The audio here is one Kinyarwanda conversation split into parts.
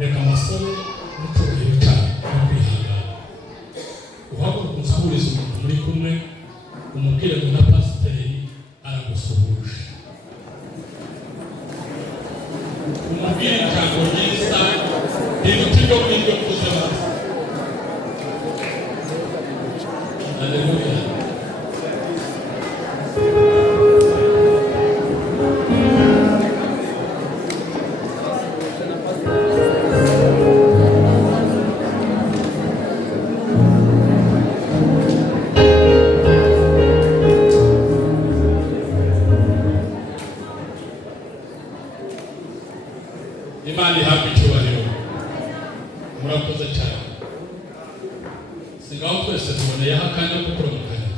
reka amasoro n'ucyubahiro cyane no kwihangana uhaguruka usahuriza umuntu muri kumwe umubwire ngo na pasiteri aragusuhuje umubwire ijambo ryiza riruta iryo ngiryo kuze bati Haleluya. Imani hapi cyubahiro murakoze cyane singaho twese tuboneye akanya ko kuramukanya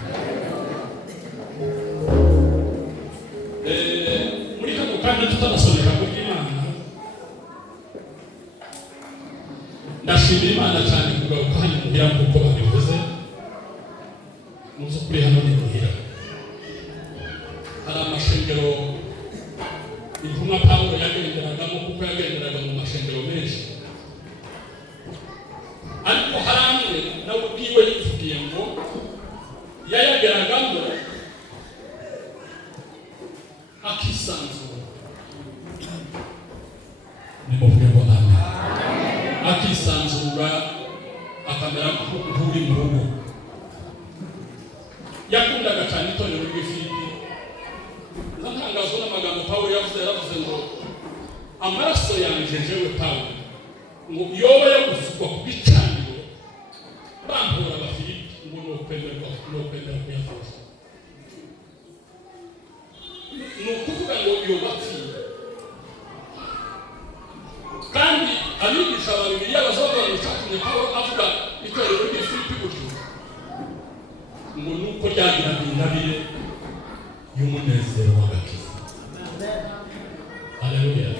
muri kano kanya tutanasomeka ku Imana ndashimira Imana cyane kugaruka hano muhira kuko babivuze muzo kuri hano ni muhira hari amashengero intumwa Pawulo yagenderagamo kuko yagenderaga mu mashengero menshi ariko haramwe nawe ubwiwe yivugiye ngo yayageragamo akisanzura nimuvuge ngo amen akisanzura akamera nk'uri mu rugo yakundaga cyane itorero ry'Ifilipi ntangazwa n'amagambo Pawulo yaravuze ngo amaraso yanjye jewe Pawulo ngo yoba yagusukwa ku gicaniro bambura Abafilipi ngo nokwemera kuyafasha ni ukuvuga ngo yobapfiye kandi abigisha babiri y'abazoga n'icyatumye Pawulo avuga itorero ry'Ifilipi gutyo ngo nuko ryagiraga ingabire y'umunezero w'agakiza. Haleluya.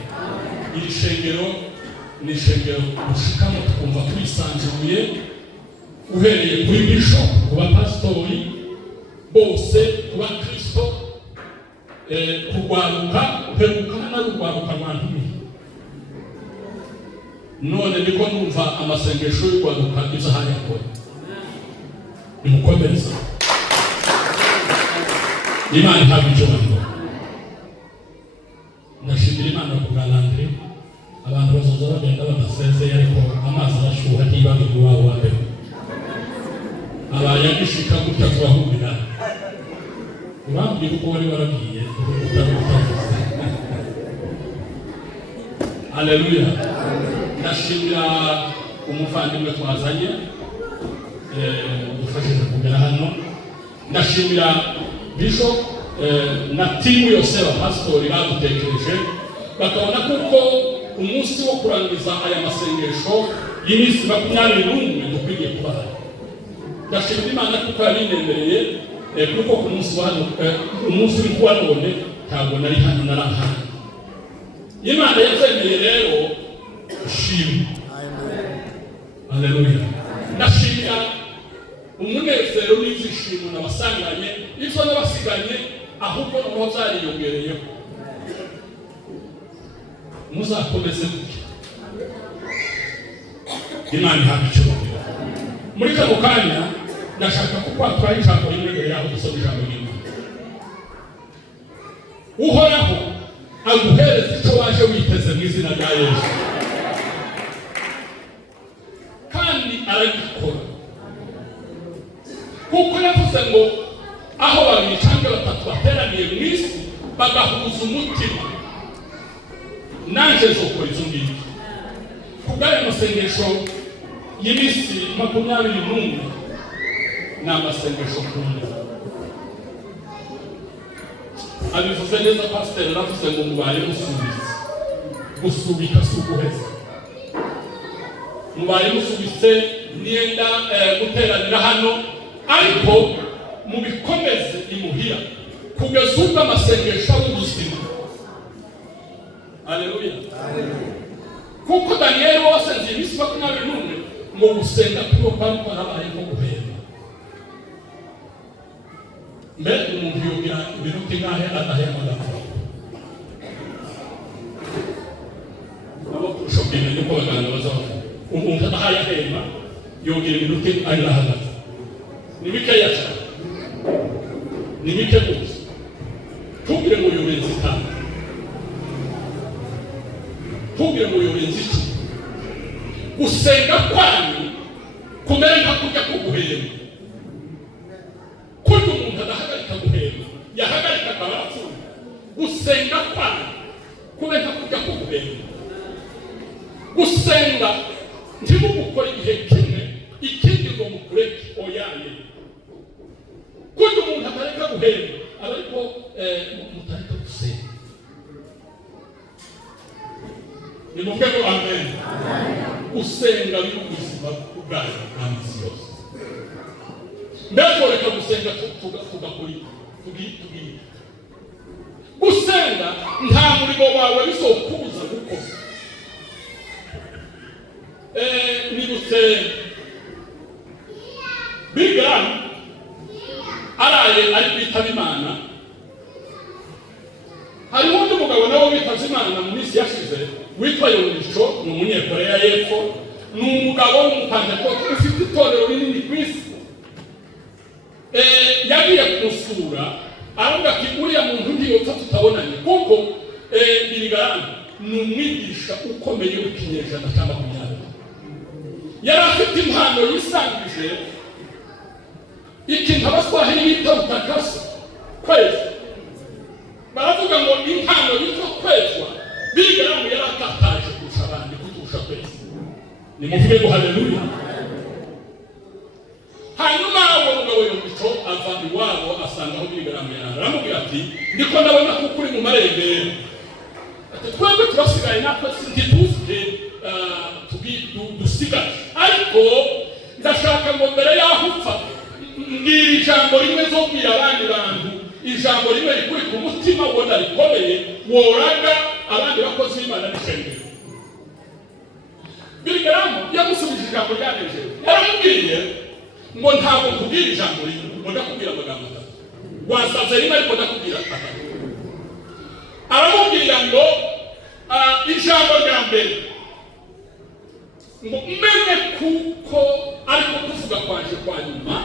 Iri shengero ni shengero ushikamo tukumva twisanzuye uhereye kuri bishop kuba pastori bose kuba Kristo kugwaruka uherukana n'urwaruka rwantumye none niko numva amasengesho y'urwaruka ibyo hari akora nimukomereza Imana ntabwo icyubahiro ndashimira Imana ku bw'André abantu bazoza bagenda badasezeye ariko amazi arashuha ntibagirwe iwabo wa mbere abayagishika gutya turahurira urambwira uko wari waragiye utavuze Haleluya. Ndashimira umuvandimwe twazanye dufashije kugera hano ndashimira Bishop na timu yose y'abapasitori badutekereje bakabona kuko umunsi wo kurangiza aya masengesho y'iminsi 21 dukwiye kubaha ndashimira Imana kuko yabinemereye kuko ku munsi wa hano umunsi uri kuwa none ntabwo nari hano narahana Imana yatemeye rero shimwe Haleluya. Ndashimira umunezero n'izishimo n'abasanganye izo n'abasiganye ahubwo n'uwo zariyongereyeho muzakomeze gutya Imana ihabicu muri kano kanya ndashaka ko twatwaye ijambo rimwe imbere yaho dusoma ijambo rimwe uhoraho aguhereza icyo waje witeze mu izina rya Yesu kandi aragikora kuko yavuze ngo aho babiri cyangwa batatu bateraniye mu isi bagahuza umutima nanje zokora izo ngibyo kubw'ayo masengesho y'iminsi 21 ni amasengesho kumwe abivuze neza pasiteri aravuze ngo mubaye musubize gusubika si uguheza mubaye musubise nienda guteranira hano ariko mubikomeze imuhira kugeza ubwo amasengesho y'ubuzima Haleluya. Kuko Daniel wasenze iminsi 21 ngo gusenga kuko kwarabaye nko guhera mbere umuntu yogira ibiruti ngahe adahema gapfa abo kurusha tugenda nuko abaganga bazavuga umuntu adahaye ahema yongera iminota ari ahagaze ni bikeya cyane ni bike gusa tubwire ngo yorenze itanu tubwire ngo yorenze iki gusenga kwanyu kumera nka kurya kuguhema kurya umuntu adahagarika guhema yahagarika akabapfuye gusenga kwanyu kumera nka kurya kuguhema gusenga ntimugukore igihe kimwe ikindi ngo mukureke oyaye kurya umuntu atareka guhema ariko mutareka gusenga ni mu rwego amen gusenga ni ubuzima bwayo kandi si yose mbese reka gusenga tugakora tugiye gusenga nta murimo wawe bizokubuza gukora nibutse Billy araye ari kwitaba Imana hari undi mugabo nawe witavye Imana mu minsi yashize witwa Yonisho ni umunyekoreya y'epfo ni umugabo w'umupantekote ufite itorero rinini ku isi yagiye kumusura aravuga ati uriya muntu ntiyopfa tutabonanye kuko Billy ni umwigisha ukomeye w'ikinyejana cya 20 yari afite impano yisangije ikintu abaswahili bita utakasi kwezi baravuga ngo impano yitwa kwezwa Billy yari akataje kurusha abandi kuturusha kwezi ni muvuge ngo haleluya hanyuma uwo mugabo Yonisho ava iwabo asanga aho Billy aramubwira ati ndiko ndabona ko uri mu marembera ati twebwe turasigaye natwe ntituzi dusigaje ariko ndashaka ngo mbere y'aho upfa mbwira ijambo rimwe zo kubwira abandi bantu ijambo rimwe rikuri ku mutima ubona rikomeye woraga abandi bakozi b'Imana n'ishengero Billy yamusubije ijambo ryanejeje yaramubwiye ngo ntabwo nkubwira ijambo rimwe ngo ndakubwira amagambo atatu wasaze rimwe ariko ndakubwira atatu aramubwira ngo ijambo rya mbere ngo umenye kuko ariko kuvuga kwanje kwa nyuma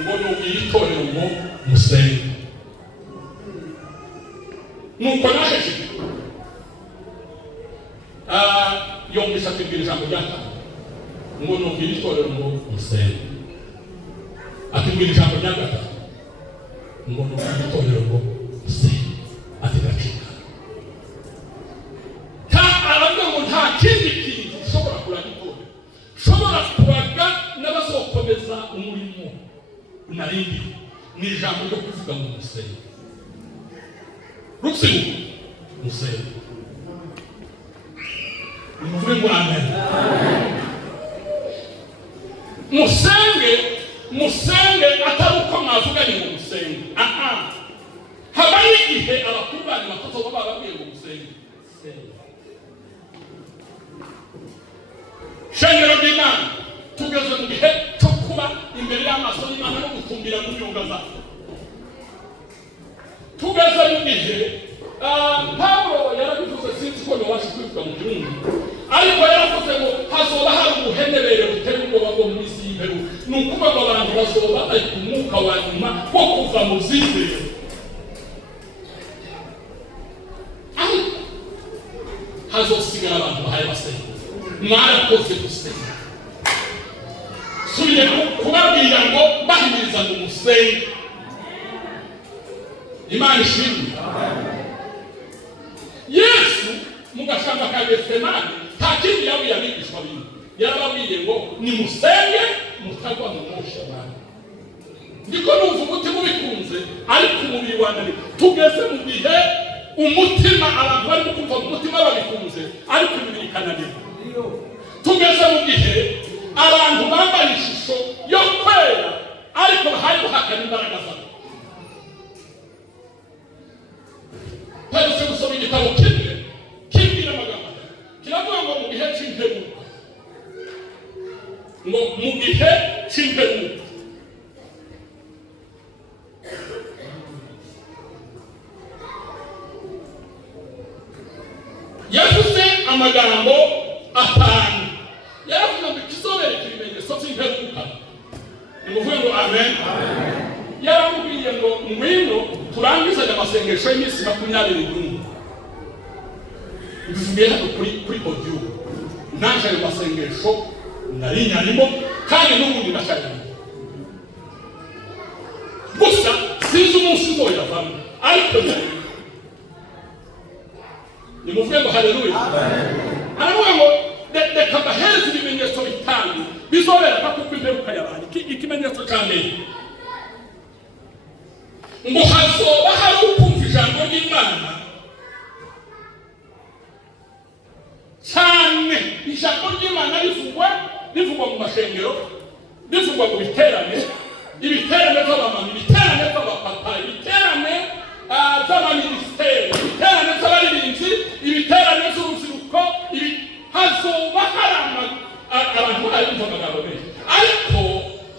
ngo nubwire itorero ngo musenge nuko naheje yumvise atubwira ijambo rya kabiri ngo nubwire itorero ngo musenge atubwira ijambo rya gatatu ngo nubwire itorero ngo musenge atigacika aravuga ngo nta kindi kintu ushobora kuraga itorero ushobora kuraga n'abazokomeza umurimo narindi ni ijambo ryo kuvuga ngo musenge rutsibu musenge muvuge ngo amen musenge atari uko mwavuganye ngo musenge haba n'igihe abakuru banyu batoto baba babwiye ngo musenge shengero ry'Imana tugeze mu gihe cyo kuba imbere y'amaso y'Imana no gutumbira mu nyunga zayo tugeze mu gihe Pawulo yarabivuze sinzi ko nabasha kwivuga mu Kirundi ariko yaravuze ngo hazoba hari ubuhenebere buteye ubwoba bwo mu isi y'imperu ni ukuvuga ngo abantu bazoba bari ku mwuka wa nyuma wo kuva mu zizero hazosigara abantu bahaye basenga mwarakoze gusenga subiye kubabwira ngo bahimiriza ngo musenge Imana ishimwe Yesu mu gashamba ka Getsemane nta kindi yabwiye abigishwa biwe yarababwiye ngo nimusenge mutagwa mu mosha abantu ndiko numva umutima ubikunze ariko umubiri wanjye tugeze mu gihe umutima abantu bari kumva umutima babikunze ariko imibiri ikananirwa tugeze mu gihe abantu bambaye ishusho yo kwera ariko bahari guhakana imbaraga zabo Pawulo gusoma igitabo kimwe kibwira amagambo kiravuga ngo mu gihe cy'imperuka yavuze amagambo atanu yaravuga ngo kizobereka ibimenyetso by'imperuka. Nimuvuge ngo amen. Yaramubwiye ngo ngwino turangize amasengesho y'iminsi 21. Bivuye hano kuri podium. Naje ayo masengesho nari nyarimo kandi n'ubundi ndashaka. Gusa sinzi umunsi uzoyavamo ariko nimuvuge ngo haleluya. Haravuga ngo reka mbahereze ibimenyetso bitanu bizobereka kuko imperuka yabaye. Ikimenyetso cya mbere ngo hazoba hari ukumva ijambo ry'Imana cyane. Ijambo ry'Imana rivugwa mu mashengero, rivugwa mu biterane, ibiterane by'abamama, ibiterane by'abapapa, ibiterane by'abaminisiteri, ibiterane by'abaririmbyi, ibiterane by'urubyiruko. Hazoba hari abantu barayumva amagambo menshi, ariko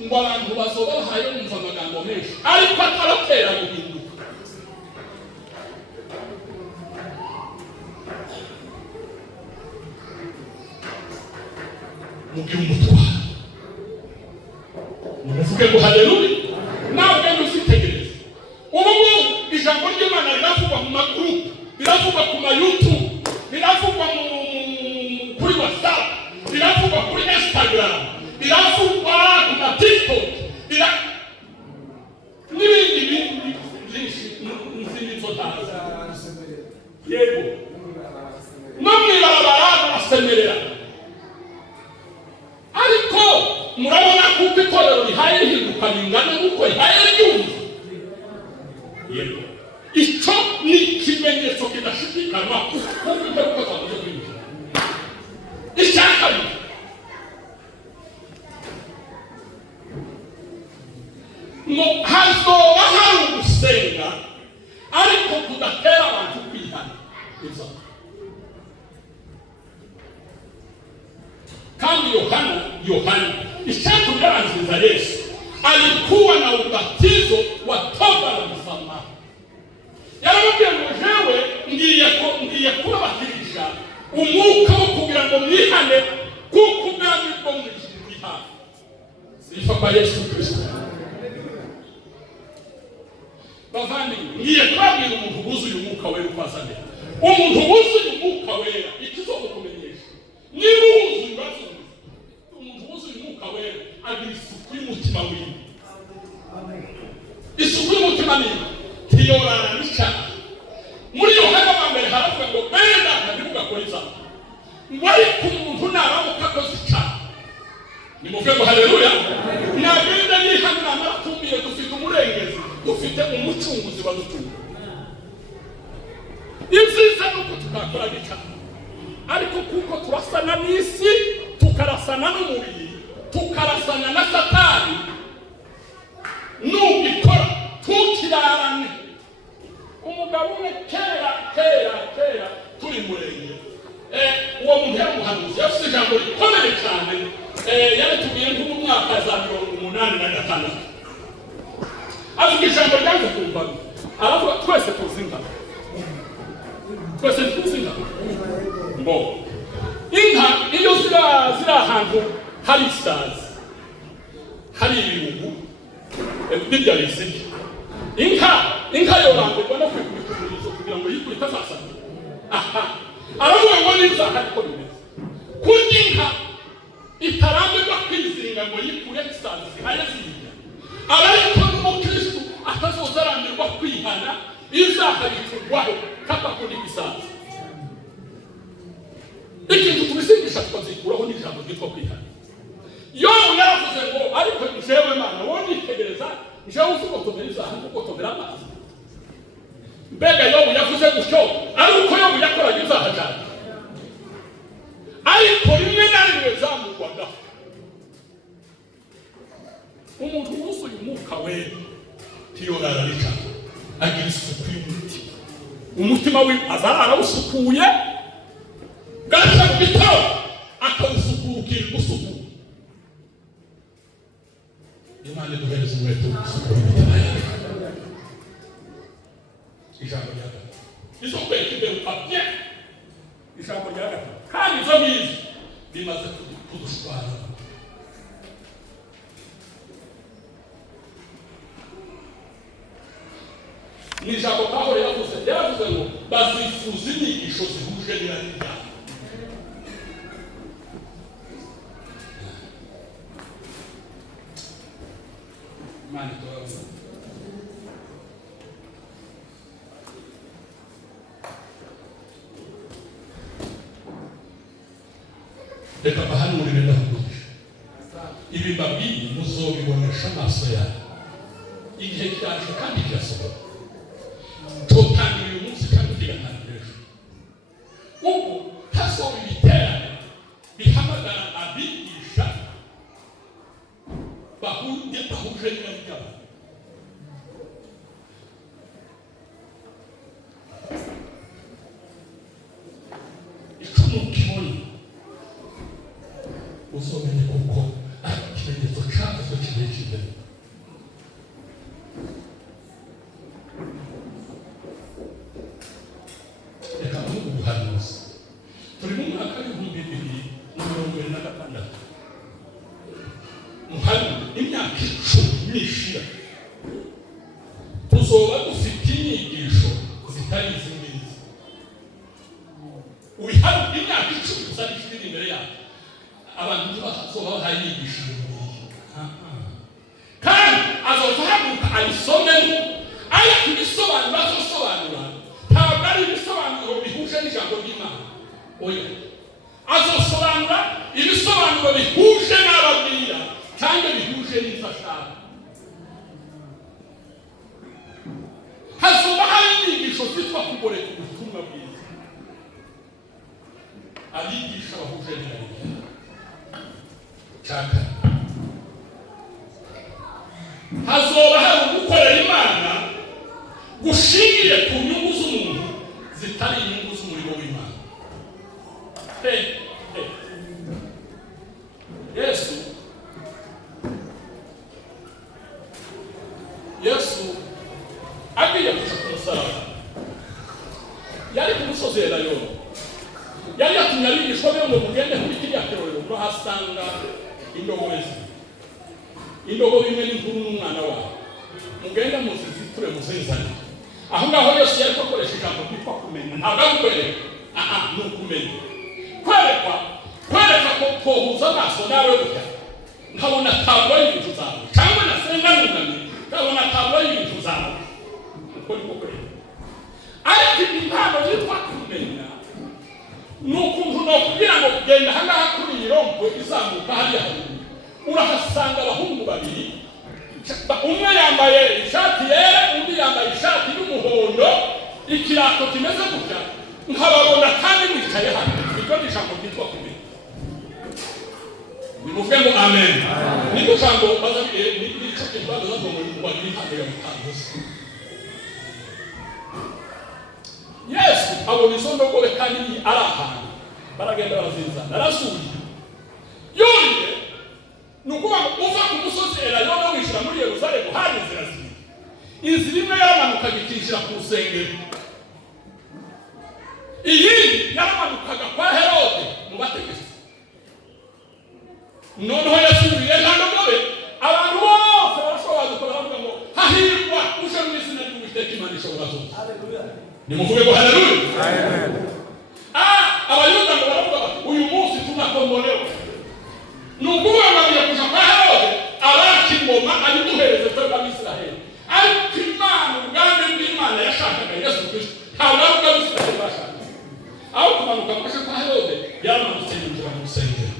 ngo abantu bazoba barayumva amagambo menshi ariko ataratera guhinduka. Mubwire umutwaro, nimuvuge ngo haleluya. Nawe ugenda uzitegereza. Ubu ijambo ry'Imana riravugwa mu magroup, riravugwa ku ma YouTube, riravugwa kuri WhatsApp, riravugwa kuri Instagram, riravugwa ku ma TikTok, n'ibindi byinshi n'izindi nzotaza. Yego, no mw'ibarabara barasemerera. Ariko murabona kuko itorero rihaye rihinduka bingana n'uko rihaye ryumva. Yego, icyo ni ikimenyetso kidashidikanywa kuko imperuka zamaze kwinjira. Icya kabiri, ngo hazoba hari ugusenga ariko kudatera abantu kwihana. Kandi Yohana ishakujaranziza Yesu alikuwa na ubatizo wa toba na msamaha. Yaramubwiye ngo jewe ngiye kubabatirisha umwuka wo kugira ngo mwihane kuko ubwami bwo mu ijuru buri hafi. Sifa kwa Yesu Kristo. Bavandimwe, ngiye kubabwira umuntu wuzuye umwuka wera ukwazane. Umuntu wuzuye umwuka wera ikizokumenyesha niba wuzuye bazuye. Umuntu wuzuye umwuka wera agira isuku y'umutima wiwe. Isuku y'umutima ni tiyorana n'icyaha. Muri Yohana wa mbere haravuga ngo benda ntibugakora icyaha, ngo ariko umuntu naramuka akoze icyaha. Nimuvuge ngo haleluya. Nagenda nihanira amatumiye, dufite umurengezi, dufite umucunguzi wadutunga. Ibyiza nuko tutakora icyaha, ariko kuko turasana n'isi, tukarasana n'umubiri, tukarasana na Satani, nubikora tukirarane. Umugabo umwe kera turi murenge, uwo muntu yamuhanuzi yafite ijambo rikomeye cyane. Yaratubwiye nko mu mwaka za 1986. Avuga ijambo ryanze kumva, aravuga twese tuzinga, mbo inka iyo zira ahantu hari isazi, hari ibihugu bijya bizirya. Inka yorambirwa no kwikubita umurizo kugira ngo yikurita azasana. Aravuga ngo nizaha ariko bimeze. Kurya inka itarambirwa kwizinga ngo yikure isazi zihaye zirya. Ariko n'umukristo atazozarambirwa kwihana izaha bikurwaho katakundi isazi. Ikintu tubisingisha tukazikuraho n'ijambo ryitwa kwihana. Yobu yaravuze ngo ariko jewe Mana wowe nitegereza jewe ufugotomera izaha ufugotomera amazi. Mbega Yobu yavuze gutyo ariko Yobu yakoraga izaha cyane, ariko rimwe na rimwe zamugwaga. Umuntu wuzuye umwuka wera tiyorara rica agira isuku y'umutima. Umutima we azara usukuye gacha bitao akawusukukira gusuku. Imana duhereze umweto gusukura imitima yawe. Ijambo rya Gatatu izo kweka imbere ukabye ijambo rya gatatu kandi izo ngizo bimaze kudushwara. Ni ijambo Pawulo yaravuze ngo bazifuza inyigisho zihuje n'irari ryabo. Imana itubabarire. Reka bahanurire ndahugurisha ibi mbabwiye muzobibonesha amaso yawe. Igihe kiraje kandi kirasohoka. Tutangira uyu munsi kandi kigatangira ejo. Ubu hasohoka ibiterane bihamagara abigisha bahuje n'irari ryabo. Icyo mukibona uzomenye kuko ari ikimenyetso cyavuzwe kirekire. Reka mvuge ubuhanuzi. Turi mu mwaka w'ibihumbi bibiri na mirongo ine na gatandatu. Muhanuzi imyaka 10 nishira tuzoba dufite inyigisho zitari izi ngizi. Ubihanuzi imyaka 10 gusa nishira imbere yawe. Abantu bazoba bahayigishije kandi azozahaguruka ayisomemo aya kubisobanura azosobanura ntabwo ari ibisobanuro bihuje n'ijambo ry'Imana. Oya, azosobanura ibisobanuro bihuje n'ababwira kandi bihuje n'imfashanyo. Hazoba hari inyigisho zitwa kugoreka ubutumwa bwiza. Abigisha bahuje n'irari ryabo. Chaka hazoba hari gukorera Imana gushingiye ku nyungu z'umuntu zitari inyungu z'umurimo w'Imana. Yesu agiye kuja ku musaraba yari ku musozi Elayono. Yari yatumye abigishwa be ngo mugende kuri kiriya kirorero murahasanga indogobe imwe n'inkuru n'umwana wawe, mugenda muziziture muzizane. Aho ngaho Yesu yari akoresha ijambo ryitwa kumenya. Ntabwo ari ukwereka, ni ukumenya. Kwereka ko kohuza amaso nawe gutya nkabona tablo y'ibintu zawe, cyangwa nasenga nunamye nkabona tablo y'ibintu zawe. Uko niko kwereka. Ariko impano yitwa kumenya ni ukuntu kugira ngo genda ahangaha kuri iyi rompo izamuka hariya haruguru urahasanga abahungu babiri, umwe yambaye ishati yera undi yambaye ishati y'umuhondo, ikirato kimeze gutya, nkababona kandi mwicaye hano. Niko ijambo ryitwa kumenya. Nimuvuge ngo amen. Niko jambo bazabiye n'icyo kibazo zazo mu bagiri hano ya mutanguzi. Yesu abona izo ndogobe kandi ari ahantu baragenda bazinza narasuye yuriye nukuba uva ku musozi Elayono wishira muri Yerusalemu hari inzira zibiri. Inzira imwe yaramanukaga ikishira ku rusengero, iyindi yaramanukaga kwa Herode mu bategetsi. Noneho yasubiye nta ndogobe abantu bose barashobora gukora bavuga ngo hahirwa uje mu izina ry'Uwiteka Imana ishobora zose. Haleluya. Nimuvuge ngo haleluya. Amen. Abayuda ngo baravuga bati uyu munsi tunakombolewe. Nukuba bagiye kuja kwa Herode abakingoma abiduhereze twebwe abisiraheli. Ariko Imana ubwami bw'Imana yashakaga Yesu Kristo ntabwo ari ubw'Abisiraheli bashaka. Aho kumanuka mu kwa Herode yaramanutse yinjira mu rusengero.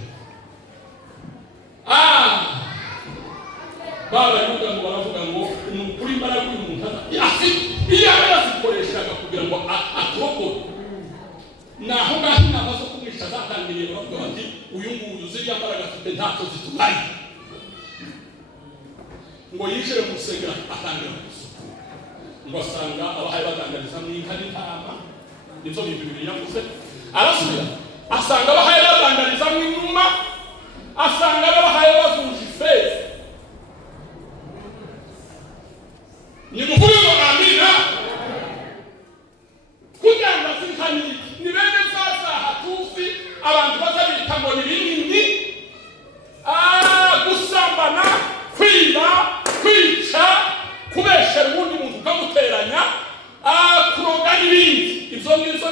Abayuda ngo baravuga ngo kuri imbaraga y'umuntu iyo yazikoreshaga kugira ngo atokore. Naho ngaho inama zo kumwica zatangiriye baravuga bati uyu nguyu ziriya mbaraga afite ntacyo zitumaye. Ngo yinjire mu rusengero atangira gusuka, ngo asanga abahaye batangariza n'inka n'intama, nibyo bintu bibiri yavuze. Arasubira asanga abahaye batangariza n'inuma, asanga abahaye bavunja ifeza. Nimuvuge ngo amina. Kugira ngo zinkani ni bene zazaha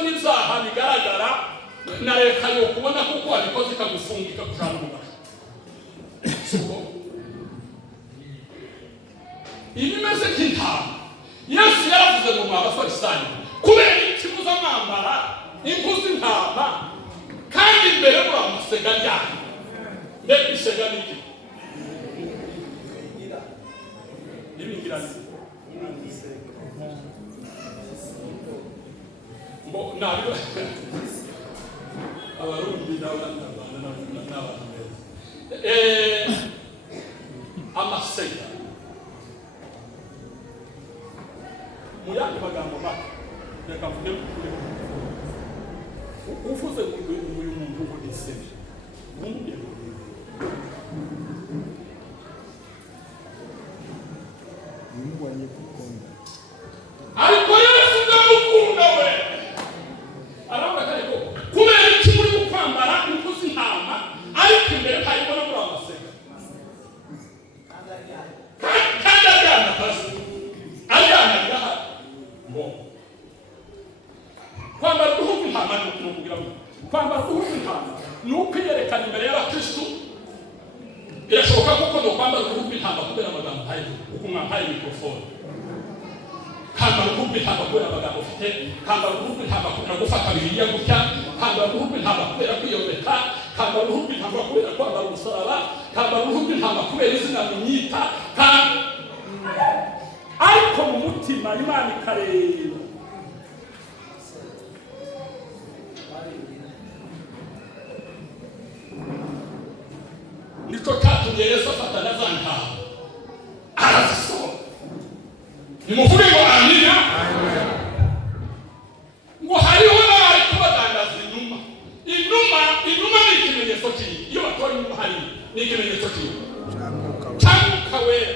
n'ibyaha bigaragara na leta yo kubona kuko wabikoze ikagufunga ikakujana mu gasho. Ibimeze nk'intama. Yesu yaravuze ngo mw'abafarisayo kubera iki muza mwambara impu z'intama kandi imbere muri amasega ryanyu. Mbega isega ni iki? Mbo nabiba abarundi n'abana amasega mu yandi magambo make reka mvuge uvuze uyu muntu ngo isega ariko Yesu ndamukunda we aravuga ariko kubera iki muri kwambara impu z'intama ariko imbere ntayibona muri amasega kandi ajyana hasi ajyana ngaha ngo kwambara uruhu rw'intama ni ukugira ngo kwambara uruhu rw'intama ni ukwiyerekana imbere y'abakristu. Birashoboka kuko no kwambara uruhu rw'intama kubera amagambo ntayo uko mwampaye mikrofone kambara uruhu rw'intama kubera amagambo ufite kambara uruhu rw'intama kubera gufata Bibiliya gutya kambara uruhu rw'intama kubera kwiyomeka kambara uruhu rw'intama kubera kwambara umusaraba kambara uruhu rw'intama kubera izina munyita ariko mu mutima Imana ikareba. Niko cyatumye Yesu afata na za ntama arazisohora. Nimuvuge ngo amina. Ngo hariho n'abari kubadandaza inuma. Inuma ni ikimenyetso kibi. Iyo batora inuma hari ni ikimenyetso kibi. Cyangwa wera.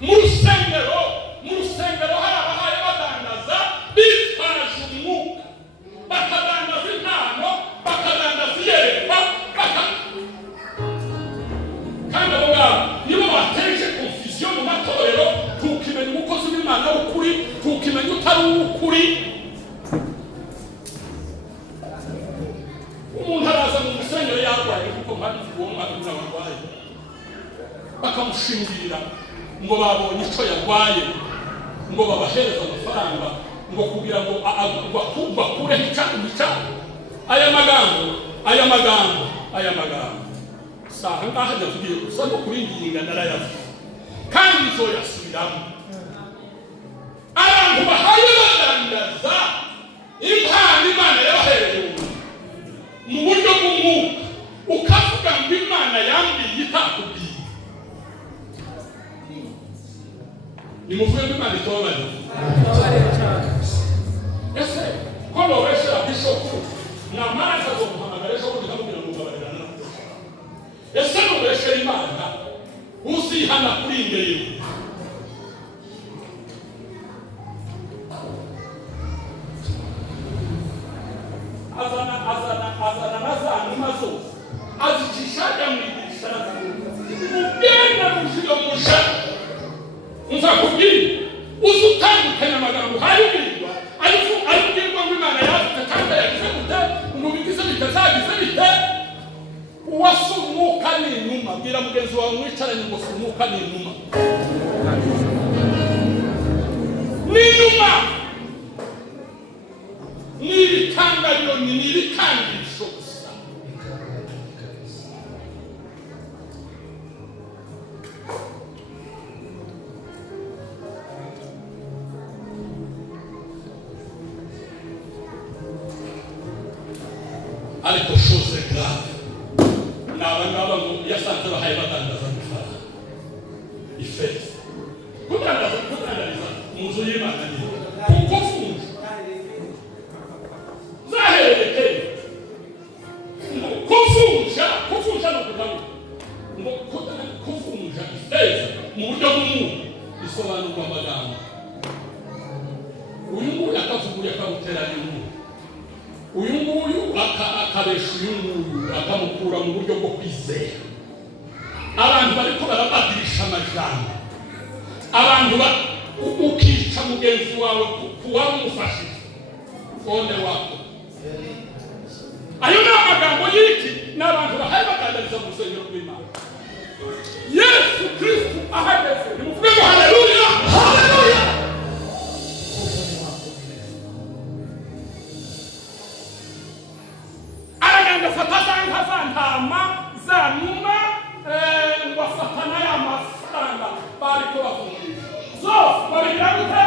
Mu rusengero hari abahaye badandaza bitwaje umwuka. Bakadandaza impano, bakadandaza iyerekwa, kandi abo ngabo nibo bateje confusion mu matorero, tukimenya umukozi w'Imana w'ukuri, tukimenya utari uw'ukuri. Umuntu araza mu rusengero yarwaye kuko mpamvu uwo mwana n'abarwaye bakamushingirira ngo babonye icyo yarwaye, ngo babahereza amafaranga ngo kugira ngo bakureho icyaha. Aya magambo saha ngaha ndavugiye gusa no kuringinga narayavuze kandi izoyasubiramo. Abantu bahaye badandaza impano Imana yabahereye mu buryo bw'umwuka, ukavuga ngo Imana yambwiye itakubwiye. Nimuvuge ngo Imana itobabarira. Ese ko nobeshera bishopu namaraza zo muhamagara ejo bundi kamubwira ngo mubabarirana. Ese nobeshera Imana uzihana kuri ingeye. Azana nazanuma zose azicishaga mwigisha ugenda mushigamusha nzakubwira uzi utandukanya amagambo hayubwirwa aribwirwa ngo Imana yafite kandi yagize gute umubigize bitazagize bite. Uwasumuka ni inuma. Bwira mugenzi wawe mwicaranye ngo sumuka ni inuma. Ni inuma ni ibikangariro ni ibikangisho gusa. Ariko chose grave n'abangaba ngo yasanze bahaye badandaza amafaranga ifeza kudandariza mu nzu y'Imana ni kuko funze zaherekeye kufunja no kuvuga ngo kufunja ifeza mu buryo bw'umwuka isobanurwa amagambo. Uyu nguyu akavuguye akamuteranya umwuka, uyu nguyu akabesha uyu nguyu akamukura mu buryo bwo kwizera. Abantu bariko barabadirisha amajambo, abantu ukica mugenzi wawe kuwamufashije Ole wako. Ayo ni amagambo y'iki n'abantu bahaye bakandariza mu rusengero rw'Imana. Yesu Kristo ahageze. Nimuvuge ngo haleluya. Haleluya. Aragenda fata za ntama za numa ngo afatana y'amafaranga bari ko bafungisha. Zose babigira gute?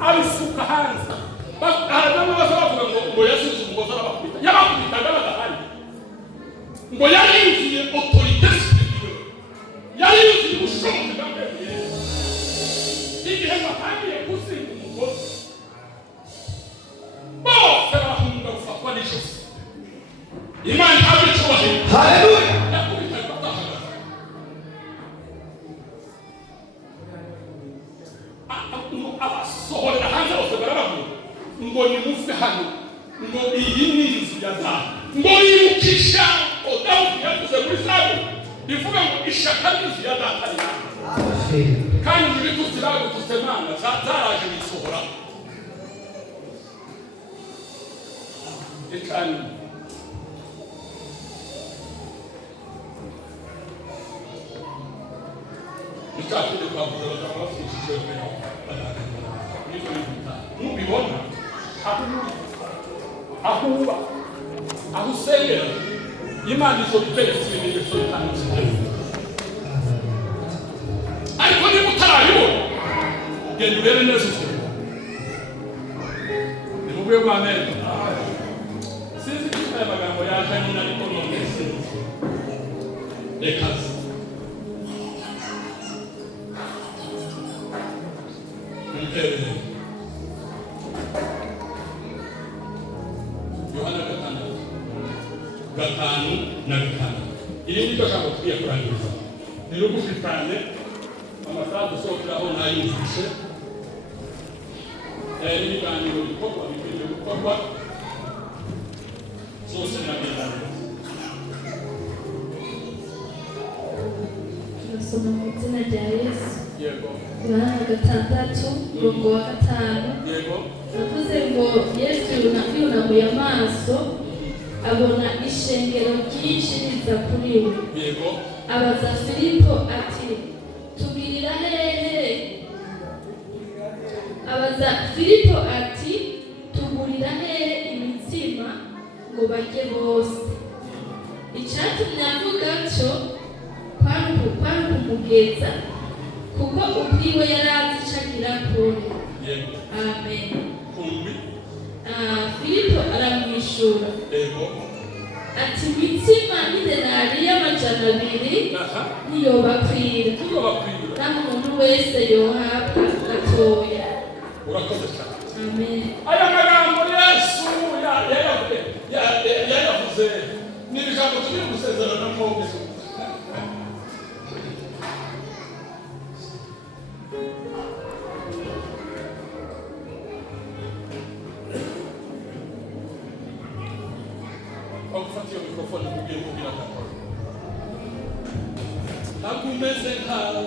Abisuka hanze. Ahadama bavuga ngo Yesu umugozi arabakubita. Yabakubitaga badahari. Ngo yari yuzuye autorité spirituelle. Yari yuzuye ubushobozi bw'Imana. Igihe batangiye gusinga umugozi, bose barahunga gufatwa n'ijosi. Imana ihabwe icyubahiro. Haleluya. Yakubitaga batahagaze. Abasohorera hanze bose barababwira ngo nimuve hano, ngo iyi ni inzu ya data, ngo yibukisha Dawudi yavuze muri Zaburi bivuga ngo ishaka n'inzu ya data ni hano. Kandi ibitutsi bagututse Imana zaraje bisohora. Ekani ikafite kwavuga bakaba bafite nubibona aho usengera Imana izo biteretse ibimenyetso bitandukanye. Ariko niba utarayibona genda urebe neza usenge. Ni mu rwego rw'Amen. Sinzi ko aya magambo yaje nyine ariko none sinzi. Reka Yohana 5:5. Iri ni jambo tugiye kurangiza. Ni rugufi cyane amasaha dusohokeraho nayumvise. Ni ibiganiro bikorwa bikwiriye gukorwa zose n'abizana. Tunasoma mu izina rya Yesu. Yego. Yohana 6:5. Yego. Navuze ngo Yesu yunamuye amaso abona ishengero ryinshi riza kuri we. Yego. Abaza Filipo ati tubwirira hehe? Abaza Filipo ati tugurira hehe imitsima ngo barye bose? Icyatumye avuga cyo kwari kumugeza kuko ubwiwe yari azi icyo agira kure. Amen. Filipo aramwishura ati imitsima n'idenari y'amajana 2 ntiyobakwira naho umuntu wese yohabwa gatoya. Urakoze cyane. Amen. Aya magambo Yesu yayavuze ni ijambo turi gusezerana mu Yesu. Akufatia mikrofoni kugira kugira tako. Nakumeze kala.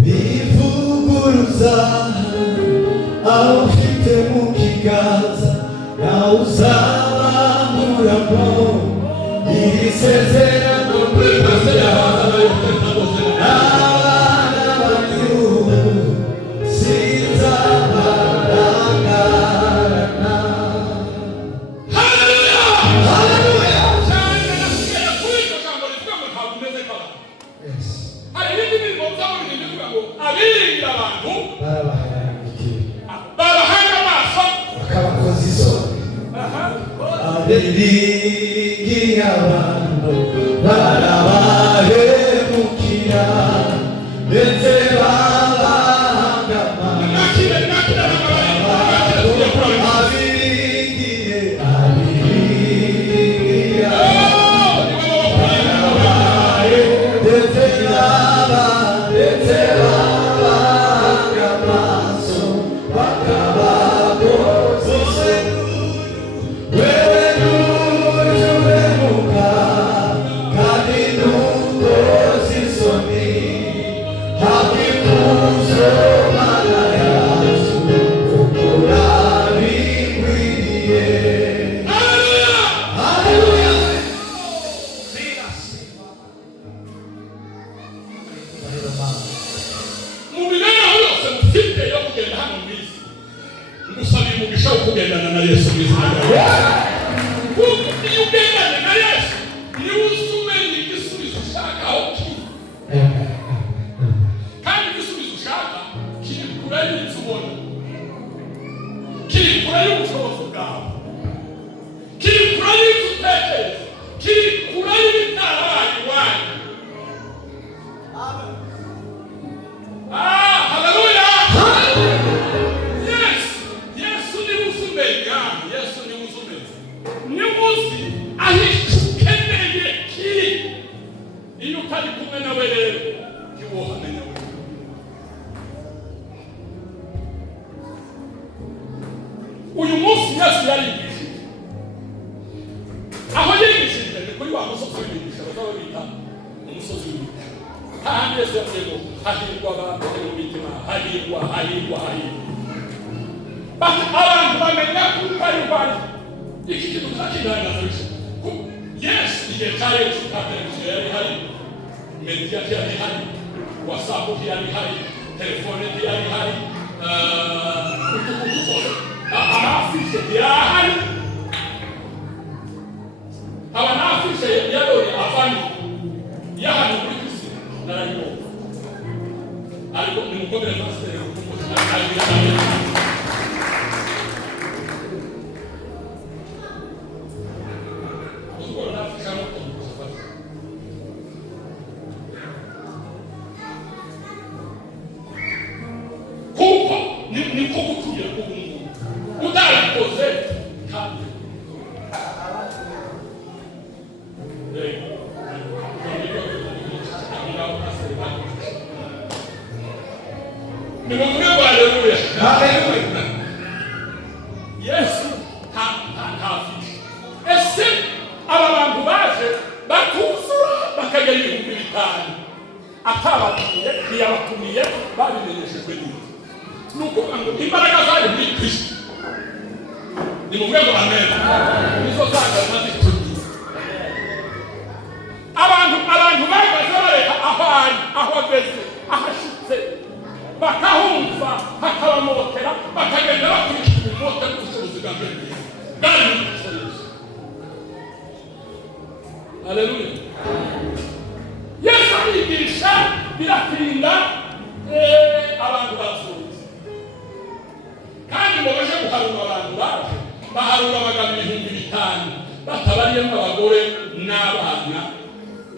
Bivuguruza aufite mu kiganza na uzamuramo iri sezerano kwibasira abana banyuhu sinzabarangarana. Haleluya! Haleluya! Cyane nasigaye kuri iryo jambo rivuga ngo ntabwo umeze kala. Yes. Hari ibindi bintu by'abantu bivuga ngo abiringira abantu barahanga amaso bakabakoza isoni. Abiringira abantu barabahemukira ndetse babahangama. Happy gendana na Yesu mu izina rya Yesu. Kuko iyo ugendana na Yesu niwe uzumenya igisubizo ushaka aho kiri. Kandi igisubizo ushaka kiri kure y'ibyo ubona, kiri kure y'ubushobozi bwawe, kiri kure y'ibyo utekereza, kiri kure y'ibitarabaye iwanyu. Haleluya! Yesu niwe uzumenya, Yesu niwe uzumenya, niwe uzi aho ukeneye kiri. Iyo utari kumwe nawe rero ntiwohamenya we. Uyu munsi Yesu yarigishije, aho yigishije ni kuri wa musozi w'imigisha bazaba bita umusozi w'imigisha. Hahandi Yesu yavuze ngo hahirwa abantu bari mu mitima, hahirwa. Abantu bamenya kuko ari bari iki kintu cyakigaragaza bityo. Yesu igihe cya Yesu nta televiziyo yari ihari, media yari ihari, WhatsApp yari ihari, telefone yari ihari, amafishe yahari. Abanafishe yalori afani yahari kuri Kristo narayibona. Ariko ni mukobere pastor kuko ari Yesu hafi. Ese aba bantu baje bakuzura bakajya ibihumbi bitanu. Atabatuye ntiyabatumiye babimenyeshejwe n'iki. Nuko ngo imbaraga zari muri Kristo. Ni mu rwego amen. Nizo zaga nazituye. Abantu bagaze bareka aho ageze, ahashitse. Bakahumva hakabamotera bakagenda bakurikira umwota n'ubushobozi bwa mbere bwari muri Kristo Yesu. Haleluya! Yesu arigisha biratinda, abantu basohotse. Kandi ngo baje guharura abantu baje baharura abagabo 5,000 batabariyemo abagore n'abana,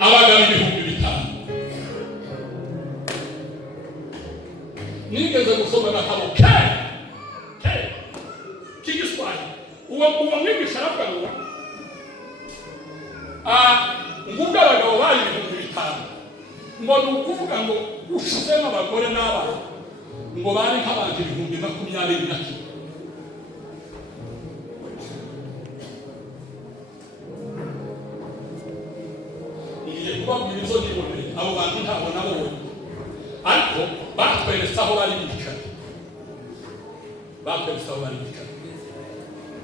abagabo 5,000. Nigeze gusoma agatabo k'igiswahili. Uwo mwigisha aravuga ngo nguga abagabo bari 5,000, ngo ni ukuvuga ngo ushizemo abagore n'abana ngo bari nk'abantu 21,000. Ngiye kubabwira izo niboneye, abo bantu ntabwo nabonye, ariko batweretse aho bari bicaye.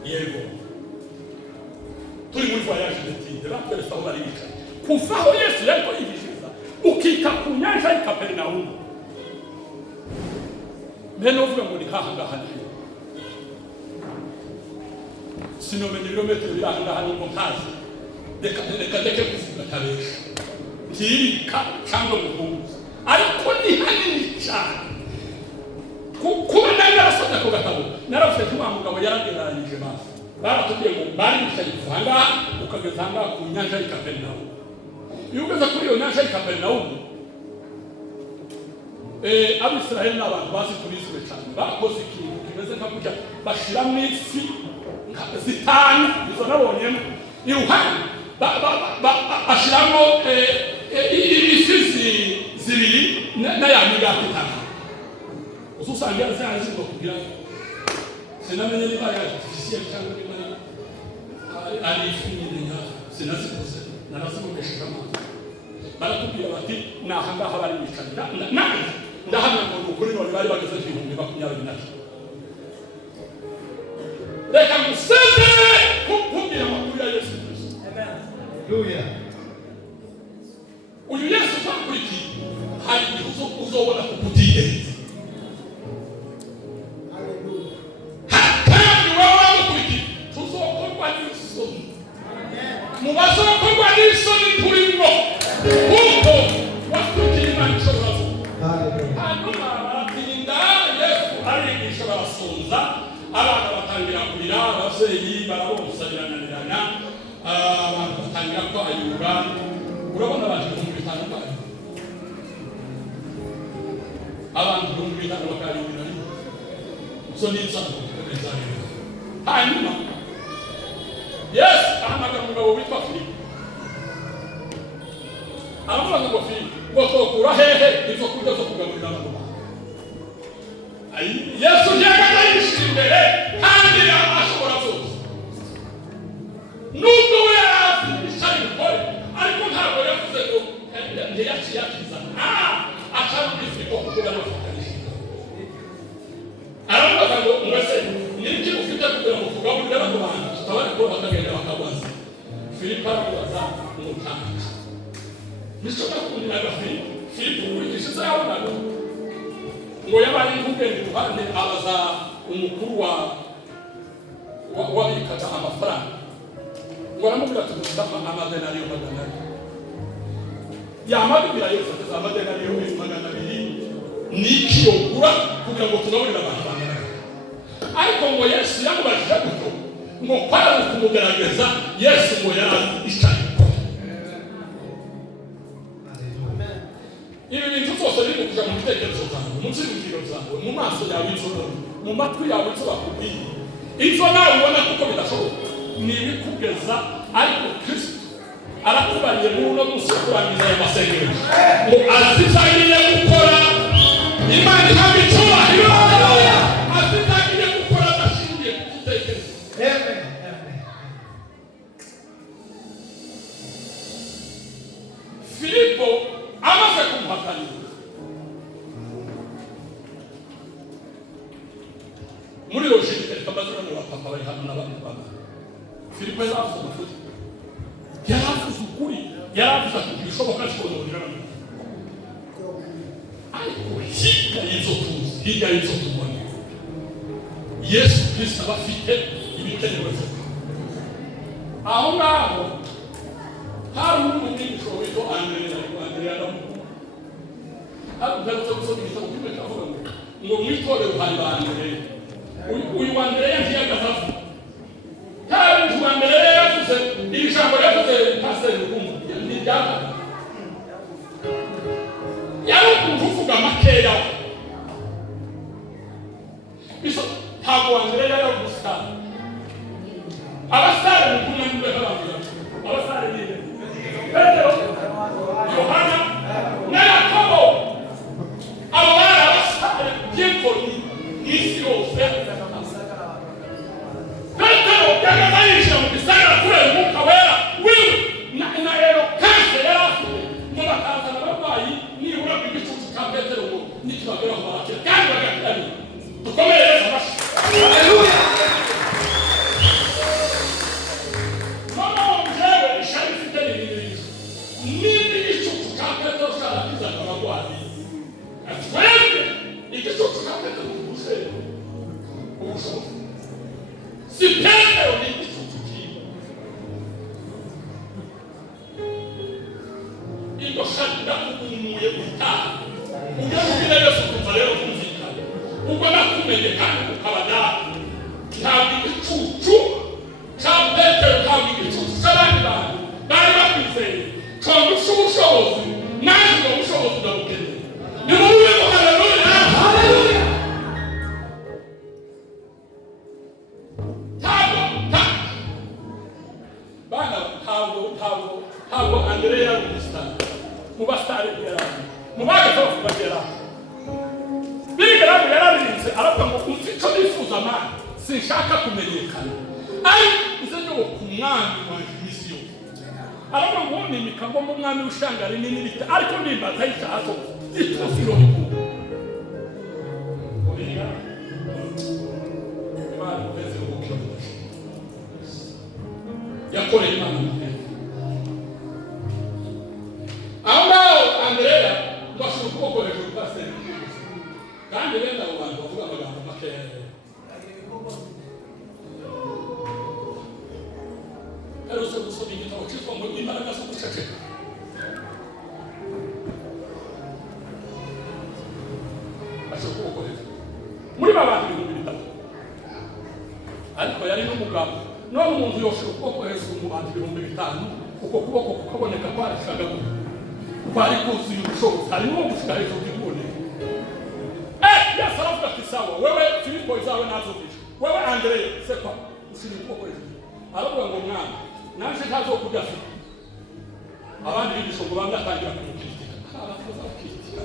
Yego turi muri voyage d'Etide, batweretse aho bari bicaye. Kuva aho Yesu yariko yigishiriza ukika ku nyanja y'i Kaperinaumu, mbene uvuga ngo ni ngaha nihe, sinomenya ibirometero biri aha ngaha nubwo ntazi. Reka kuvuga tabesha ntirika cyangwa muhuza, ariko ni hanini cyane. Kuba nari narasomye ako gatabo naravuze ko wa mugabo yaragereranyije basi. Baratubwiye ngo bari bicaye kuva ngaha ukageza aha ngaha ku nyanja y'i Kaperinaumu. Iyo ugeze kuri iyo nyanja y'i Kaperinaumu, Abisiraheli ni abantu bazi turizwe cyane. Bakoze ikintu kimeze nka gutya, bashiramo ifi 5 izo nabonyemo iruhande, bashiramo ifi 2 n'aya migati 5. Usanga yazazi ngo kugira sinamenye niba artificiel cyangwa niba ari ifi nyine, sinazikoze narazikoresheje amazi. Baratubwira bati naha ngaha bari bicarira ndahamya ngo ukuri none bari bageze 20,000. Reka musezere kubwira amakuru ya Yesu Kristo. Haleluya! Uyu Yesu twakuriki hari uzobona kukutigeze. Haleluya! Kandi wewe abana batangira kurira, ababyeyi barabosa birananirana, abantu batangira kwayura. Urabona abantu 5,000 bari abantu 5,000 bakayura so n'inzara kukomeza rero. Hanyuma Yesu ahamagara umugabo witwa Filipo, aramubaza ngo Filipo, ngo twokura hehe ibyo kurya zo kugaburira abantu bawe? Yesu yagaga yishira imbere kandi ashobora byose. Nubwo we yarazi ishari gukore, ariko ntabwo yavuze ngo ntiyakiza. Acarubiza Filipo kuko baramufatanije. Aramubaza ngo mbese niki ufite kugira ngo tugaburire abantu bantu tutabari ko bakagenda bakabaza? Filipo aramubaza umutambyi. Nishoka kumwira Filipo urigisha zabonaga ngo yabaye nk'ubwenge ruhande abaza umukuru wabikaga amafaranga ngo aramubwira ati dufite amadenariyo 200. Yamabwira Yesu ati amadenariyo 200 niki yogura kugira ngo tugaburire abantu bangana. Ariko ngo Yesu yamubajije gutyo ngo kwari kumugaragaza Yesu ngo yarazi icyayi. Ibi bintu byose biri kuja mu bitekerezo byawe, mu byiyumviro byawe, mu maso yawe inzoga, mu matwi yawe icyo bakubwiye. Ibyo nawe ubona kuko bidashoboka ni ibikugeza, ariko Kristo arakubariye muri uno munsi wo kurangiza aya masengesho ngo azizagiye gukora Imana ihabwa icyubahiro, azizagiye gukora adashingiye ku gitekerezo. Filipo amaze kumuhakanira muri logike kabazana na papa bari hano n'abandi bana. Filipo yaravuze ukuri, yaravuze ukuri, yaravuze ati bishoboka ko nonira nami. Ariko hirya y'izo tubona Yesu Kristo abafite ibitekerezo. Aho ngaho hari umwigisha witwa Andrea Ndamuku. Ariko gusoma igitabo kimwe cyavuga ngo mwitorero hari bande. Uyu wa Andrea ntiyagazavu. Hari uwa Andrea yavuze iri jambo yavuze pastor Rukumu ni ryaka. Yari kuvuga makeya. Biso ntabwo Andrea yaravuze. Abasare Rukumu niwe bavuga. Abasare ni Pedro, Yohana, na Yakobo. Abo bari abasare by'ukuri n'isi yose. Petero yagazayisha mu gisagara kubera umwuka wera wiwe na Elokase yari afite ngo bakazana abarwayi nibura ku gicucu cya Petero ngo nikibagera aho barakira kandi bagakira. Dukomere Yesu amashyi. Haleluya. Nini igicucu cya Petero cyarakizaga abarwayi. Twebwe igicucu cya Petero kibuse ubushobozi. Si Petero ni igicucu cyiwe. Iryo shari ndakugumuye gutaha. Ubwira Yesu kuva rero kumvikana. Ubwo nakumenye kandi ukabada. Ntabwo igicucu cya Petero ntabwo igicucu cy'abandi bantu bari bakwizeye. Kandi ubushobozi nanjye ubushobozi ndabukeneye. Ni mubibe ngo haleluya. Haleluya. Ntabwo Andrea yari umusitari. Mu basitari yarazi. Mu bageze bakugera. Bigera ngo yararirinze aravuga ngo umva icyo nifuza Mana sinshaka kumenyekana. Ariko uze nyobo ku mwami wanjye imisi yose. Aravuga ngo ni imikango mu mwami w'ishanga rinini rite ariko nimbaza y'icyaha zitufiro ku. Oya. Imana uweze gukira. Yakoreye Imana mu gihe. Ambao Andrea bashobora kuboko hejuru pastor. Kandi renda abantu bavuga amagambo makeya. Ariko gusoma igitabo cyitwa ngo imbaraga zo guceceka. Bashobora kuboko hejuru. Muri babandi ibintu bitatu. mugabo none umuntu yoshobora ukuboko hejuru mu bantu 5,000 uko kuboko kukaboneka kwarishaka kwari kuzuye ubushobozi harimo gushika hejuru y'iboneka Yesu aravuga ati sawa wewe Filipo izawe nazo bisho wewe Andrea sekwa ushyira ukuboko hejuru aravuga ngo mwana naje ntazokurya afite abandi bigisho ngo bangatangira kumukritika aravuga kritika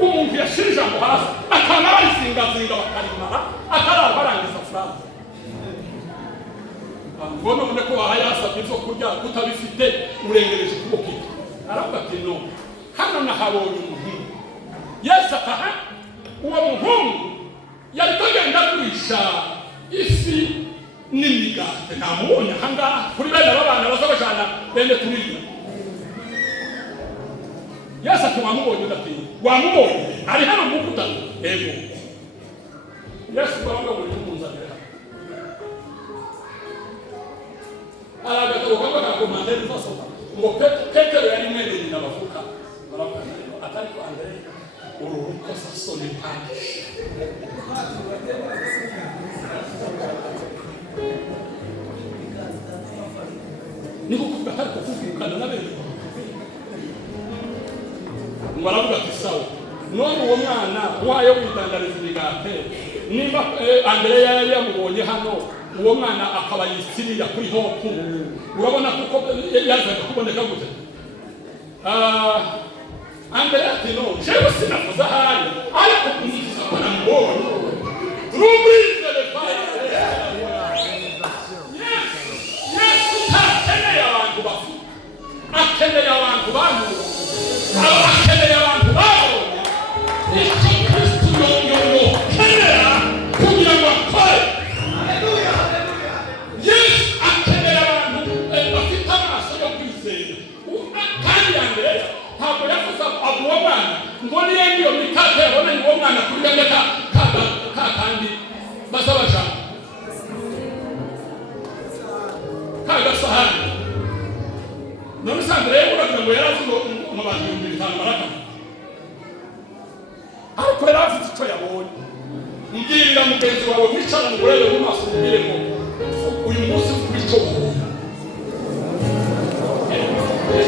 umuntu yashirije ngo hasi akana barizingazinga bakarimara akarara barangiza furaha ngo none ko wahayasabye zo kurya kutabifite urengereje kuboko aravuga ati no hano nahabonye umuhungu Yesu ataha uwo muhungu yari tugenda kurisha ifi n'imigati namubonye ahangaha kuri bene abana bazabajana bene turiya Yesu ati wamubonye ati wamubonye ari hano mu kutano ego Yesu baravuga ngo nimunzanira aragatoka bakakomanda nzasohoka ngo Petero yari mwene nyina bavuka baravuga atari ko Andrea uruko sasone pande niko kugatari kuvukana nabene baravuga ati sawa none uwo mwana wayo witandariza imigate nimba Andrea yari yamubonye hano uwo mwana akaba yisirira kuri hopu urabona kuko yazaga kuboneka gute Andrea ati no jewe sinavuza hano ariko kumwiza kwa namubonye rumurize le fire Yesu akeneye abantu bafu akeneye abantu bantu akeneye abantu babo Yesu Kristo yongo kenera kugira ngo akore Yesu akeneye abantu bafite amaso yo kwizera kandi Andrea ntabwo yavuze abuwo mwana ngo niyo ndiyo mikate yabona ni uwo mwana kuri gandeka kandi bazabajana kagasahani none Andrea uragira ngo yarazi ngo abantu 5,000 baraka ariko yaravuze icyo yabonye mbwirira mugenzi wawe wicara mu burebe mu maso ubwire ngo uyu munsi kuri cyo ubonye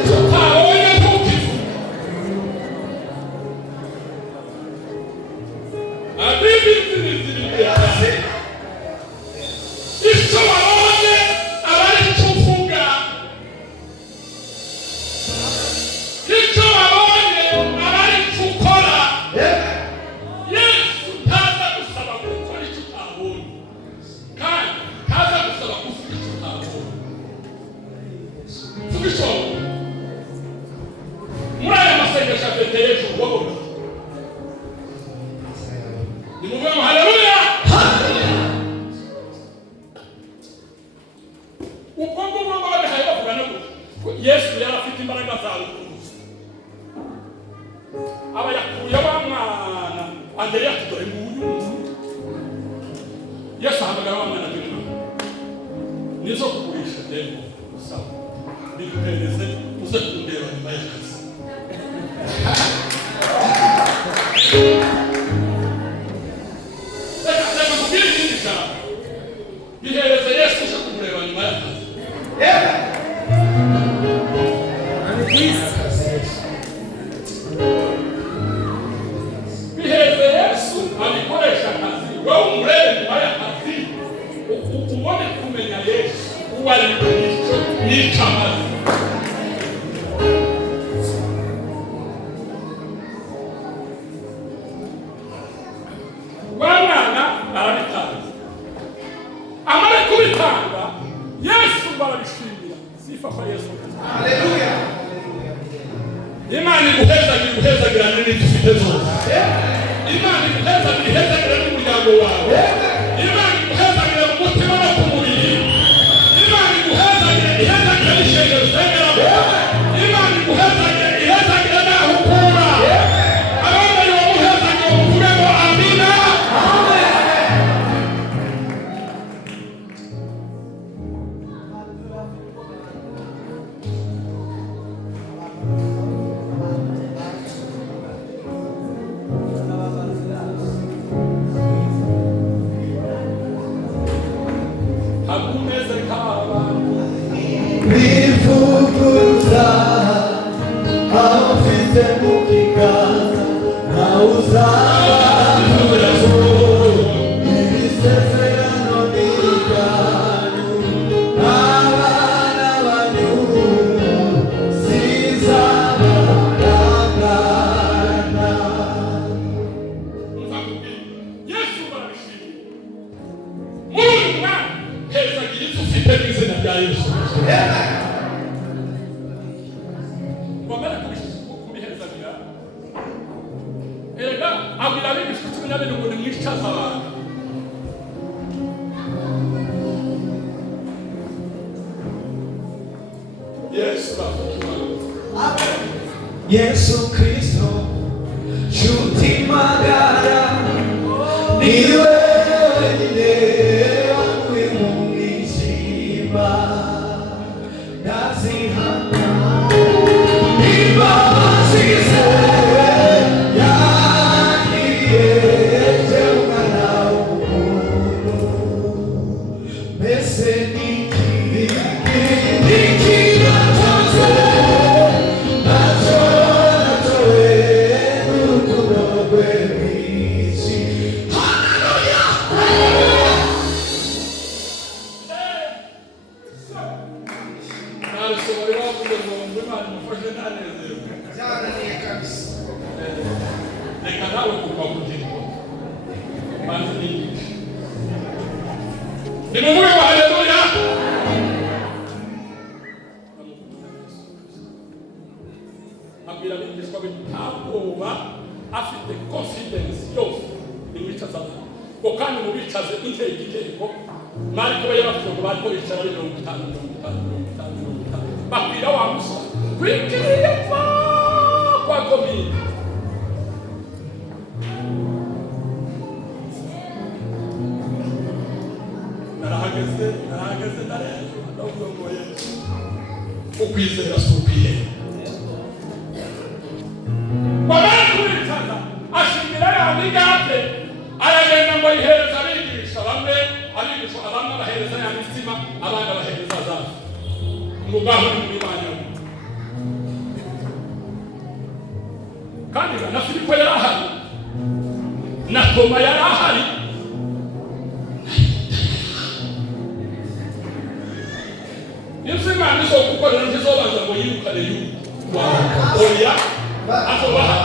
tutabonye ntukivu icyo wabonye abari kuvuga icyo wabonye abari gukora Yesu ntaza gusaba gukora icyo utabonye kandi ntaza gusaba kuvuga icyo utabonye vuga icyo muri aya masengesho afite hejuru wabona ni muvuga ngo haleluya uko ngubwo ngo babihaye bavuga no Yesu yari afite imbaraga zawe aba yakuye wa mwana Andrea ati dore nguyu Yesu ahamagara wa mwana ati nizo kugurisha demo sawa biguhereze uze kundeba nyuma y'akazi reka kubwira ikindi cyane bihereze Yesu uze kumureba nyuma y'akazi bihereze Yesu abikoresha akazi wowe umurebe nyuma y'akazi ubone kumenya Yesu uwo ari n'icyo amaze wa mwana arabitanga amare kubitanga Yesu barabishimira sifa kwa Yesu haleluya Imana iguhezagira n'ibintu ufite zose Imana iguhezagira n'umuryango wawe Imana iguhezagira mu mutima no ku mubiri Imana iguhezagira n'ishengero usengeramo Imana iguhezagira n'aho ukura abana yo muhezagira muvuge ngo amina Washyize mu kiganza nawe uzabageraho ibisezerano n'ibyanyu abana banyu sizabaragana. Yesu barabishimye muri uyu mwaka heza igihe ufite n'izina rya Yesu wamara kubihezanira erega abwira abigishwa cumi na bane ngo nimwicaze abantu. Yesu Amen. Yesu Kristo nshuti magara niwe wenyine wakuye mu mwijima ndazihamya imbabazi ze yangiriye jyewe umwana w'umuntu. Mbese ni iki natanze nacyo natowe n'urukundo rwe rwinshi. Haleluya! narusohora bavuga ngo Imana imufashe ntanezerwe Byananiye kabisa. reka nawe kuva ku gihe maze n'inyigisho nimuvuge ngo haleluya. Abwira abigishwa be nta bwoba afite confidence yose nimwicaza abantu ngo kandi mubicaze intego mwari kuba yabavuze ngo bariko bicara 50 babwira wa musore kwikiriye pfa kwa komine narahageze ndareba ndavuga ngo Yesu ukwizera si ukwiheba. Wamara kubitaza ashingira ya migate aragenda ngo yihereza abigisha bamwe bahereza ya misima abandi bahereza zafu umugaho ni muri banyamu kandi na Filipo yari ahari na Toma yari ahari Imana izo gukorera ntizobanza ngo yirukane oya azobaha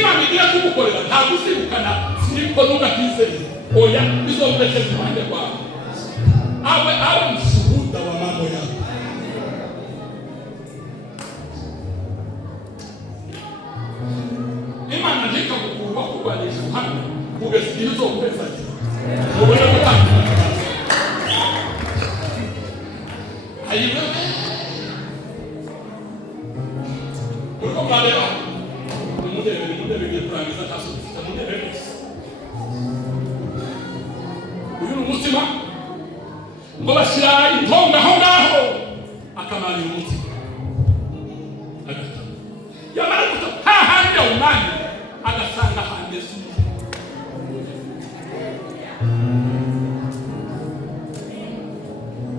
Imana igiye kumukorera ntabwo uzirukana Filipo n'ugatizeye oya bizomureke impande rwawe awe mshuhuda wa mambo yako. Imana ndika kukuba kubanisha hano ugesikiza uzokweza ubone gutanga ayiwe uko mwareba umudebe bigiye kurangiza taso dufite umudebe uyu ni umutima ngo bashyira intonga aho ngaho akamara umutima yamara guta hahandi ya umwanya agasanga handeze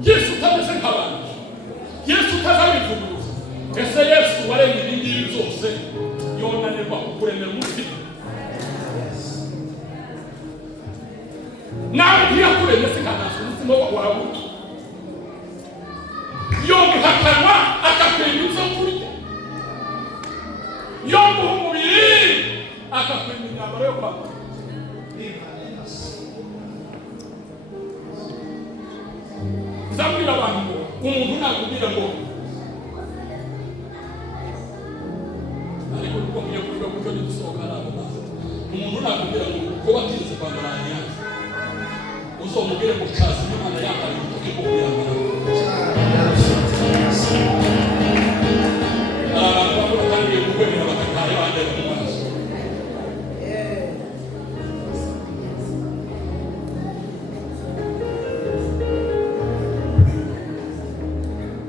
Yesu utameze nk'abantu Yesu utazabivuguruza ese Yesu waremye ibingibi byose yonanirwa kukuremera umutima nawe ntiyakuremye se kanasa umutima wawe yomuhakanwa akakwemeza kurya yomuha umubiri akakwemeza imyambaro yo kwambara nzabwira abantu ngo umuntu nakubwira ngo ariko uko mugiye kuvuga ko cyo dusohoka nabo umuntu nakubwira ngo ko batinze kwambara yanyaze uzomubwire ngo kazi Imana yambaye utuke ko kuyambara abantu bakora kandi gukorera bakataye bande mu maso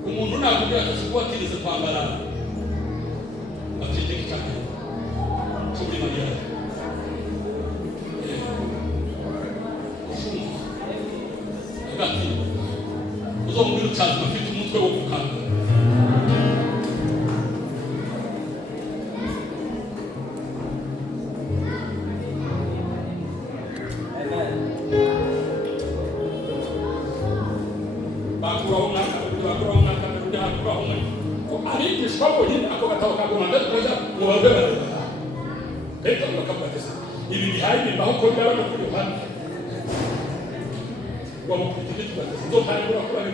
umuntu nakubwira ko kuba batinze kwambara batinze cyane kuri Maria uzomubwira ucaza afite umutwe wo gukanda konyine ako gatabo kagomba kuza mu babera reka bakavuga ati ibi bihaye bibaho ko byaba no kuri Yohana ngo mukitije tugateze zo hari gura kuri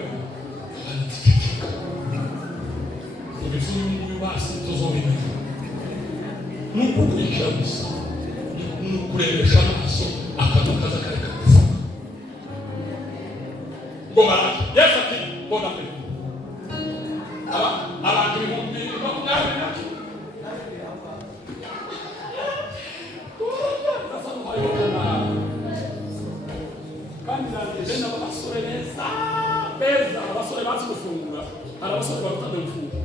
abo ibizuru y'ubasi tuzobina nuko kurikira gusa nukurebesha amaso akantu kaza kareka ngo bara Yesu ati bona pe abantu ibihumbi makumyabiri na kimwe kandi nanjye n'abasore beza abasore bazi gufungura hari abasore barutanze gufungura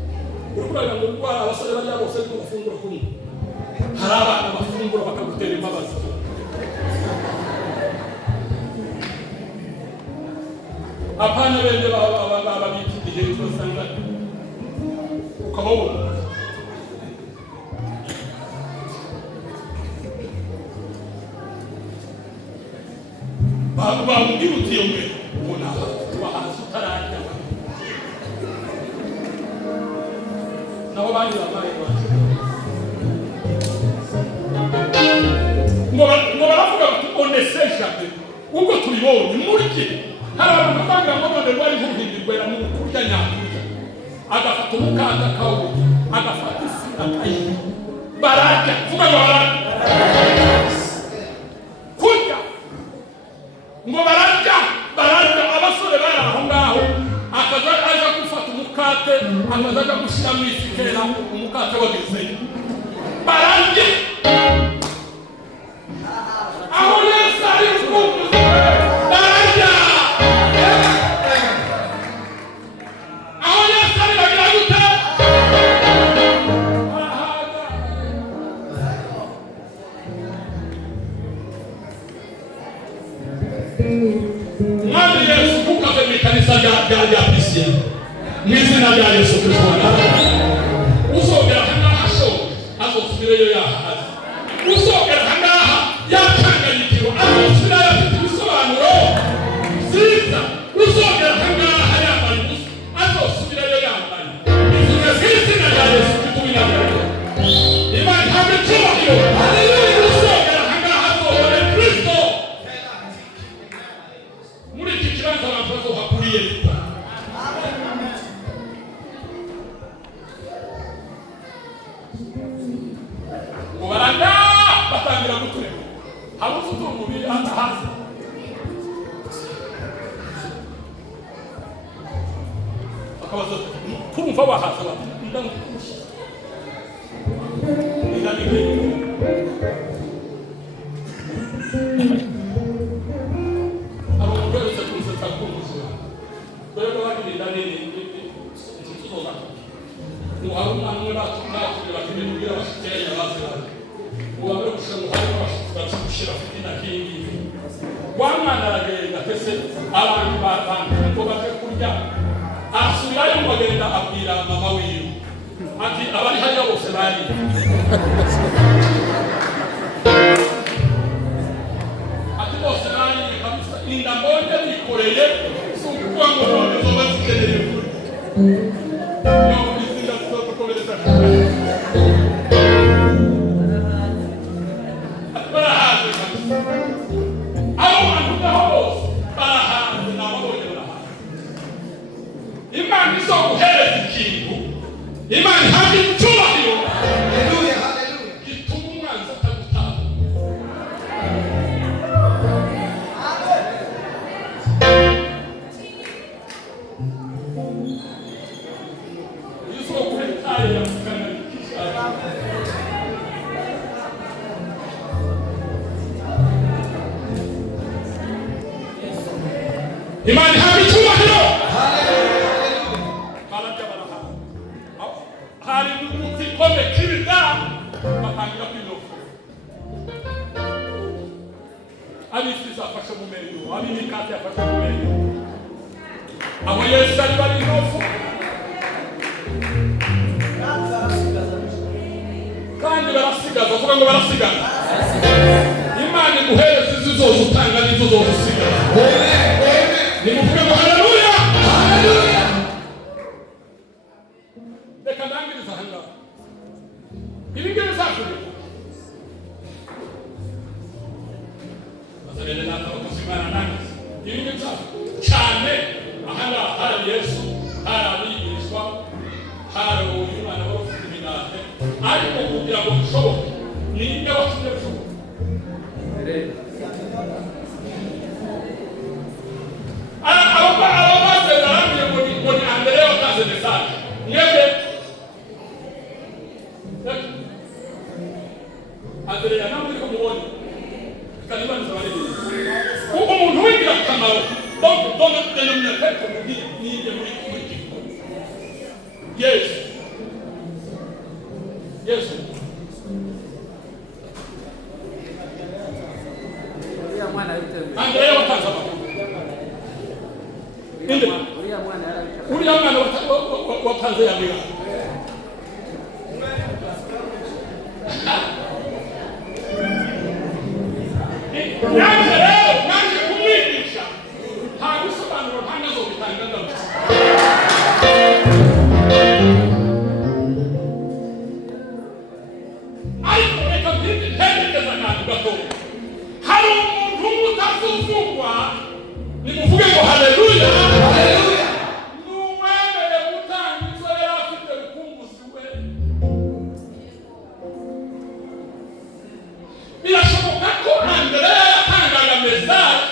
urukuraga ngo rwara abasore bajya bose ariko bafungura kumwe hari abana bafungura bakagutera imbabazi apana bende babiki igihe cyosanga ukabona bamubwira uti yo mbere ubona wahaza utarajya nabo bandi bamaye ngo baravuga bati onesesha ubwo tubibonye muri ki hari abantu batangira ngo none bari guhindurwa mu kurya nyakurya agafata umukanda kawo agafata isi akayiha barajya vuga ngo barajya kurya ngo barajya abasore bari aho ngaho akaza aje gufata umukate amaze aje gushyira mu isi kera umukate wagezeyo barajya aho Yesu ari kuvuga barajya aho Yesu ari bagira gute mwami Yesu ukave mu kanisa rya Pisia mu izina rya Yesu Kristo uzogera hangaha azosubireyo yahaze uzogera hangaha yakanganyikirwa azosubirayo afite ibisobanuro byiza uzogera hangaha yambaye ubusa azosubirayo yambaye izina rya Yesu Kristo w'inazareti Imana ihabwe icyubahiro haleluya uzogera hangaha azohore Kristo muri iki kibanza abantu bazohakuriye leta ngo barajya batangira gutureka hari ufite umubiri hasi bakabaza kumva wahaza bati ndamukurusha abo mugoretse kunsetsa kumuzura rero bagirinda nini tuzoza ngo hari umwana umwe batubwira bati bibwira bashiteye abaziranye uwabe gushaka hari bashitse gushira fitina kingi wa mwana aragenda tese abantu ngo baje kurya asubirayo bagenda abwira mama wiwe ati abari hariya bose bari ati bose bari kabisa indambonye bikoreye sukuwa ngo none zo bazikeneye kuri yo bizinda zo kukomereza barahaze kabisa abo bantu bose barahaze n'ababonye barahaze Imana izoguhereza ikintu Imana ihabwe icyubahiro haleluya haleluya gituma umwanzi atagutanga izoguhetaye yakugana Imana ihabwe icyubahiro hari n'umutikome kibida batangira kwinofu abisiza afashe mu menyo abimikati afashe mu menyo abo Yesu ari bari inofu kandi barasigaza vuga ngo barasigaza Imana iguhereza izi zose utanga n'izo zose usigaza nimuvuge ngo haleluya haleluya reka ndangiriza hanga ibindi byabo cyane aha hari Yesu hari abigishwa hari umwana wari ufite iminate ariko kugira ngo bishoboke ni ibyo bafite bishoboka ababaze barambye ngo ni Andrea wataze message mwebwe Andrea namwe ko mubona kanibana zabarebe umuntu wigira kamaro donc denominateur comme dit ni de muri yes Andrea wataze uriya mwana watanze yambira naje kumwigisha nta gusobanuro nta nazo bitanga ndamutse ariko reka ntekereza akantu gato hari umuntu utazuvugwa nimuvuge ngo haleluya haleluya nuwemeye gutanga izo yari afite ukumbuzi we birashoboka ko Andrea yatangaga message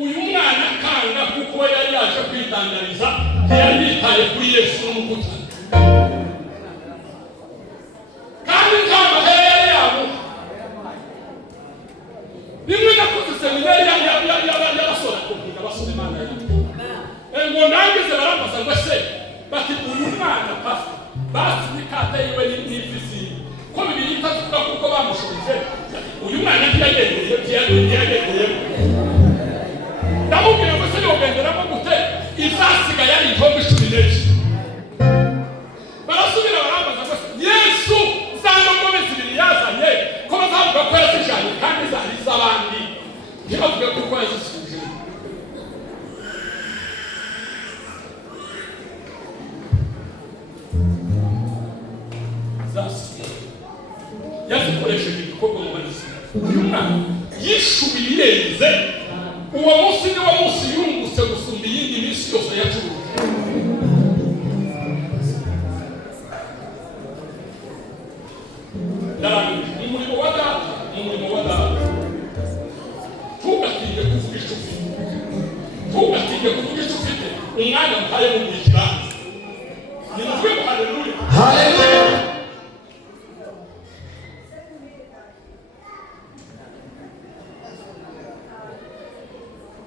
uyu mwana akanga kuko yari yaje kwitangariza ntiyari yitaye kuri Yesu n'umukutano kandi kama yari yabo rimwe nakoze seminari y'abasore kuvuga abasore Imana yawe ngo nangize barambaza ngo se bati uyu mwana pasi basi nikata yiwe n'ivisi ko bibiri itavuga kuko bamushubije uyu mwana ntiyagendeye ndamubwira ngo se yogenderamo gute izasigaye ari intongo 12 barasubira barambaza ngo Yesu zangombe zibiri yazanye ko bazavuga ko yazijanye kandi zari z'abandi ntibavuge ko yazisubije yazikoresheje igikorwa mu buzima uyu mwana yishubiyenze uwo munsi ni wo munsi yungutse gusumba iyindi minsi yose yacuruje mu murimo wa data tugatinye kuvuga icyo ufite umwanya muhaye mu kibanza nimuvuge ngo haleluya haleluya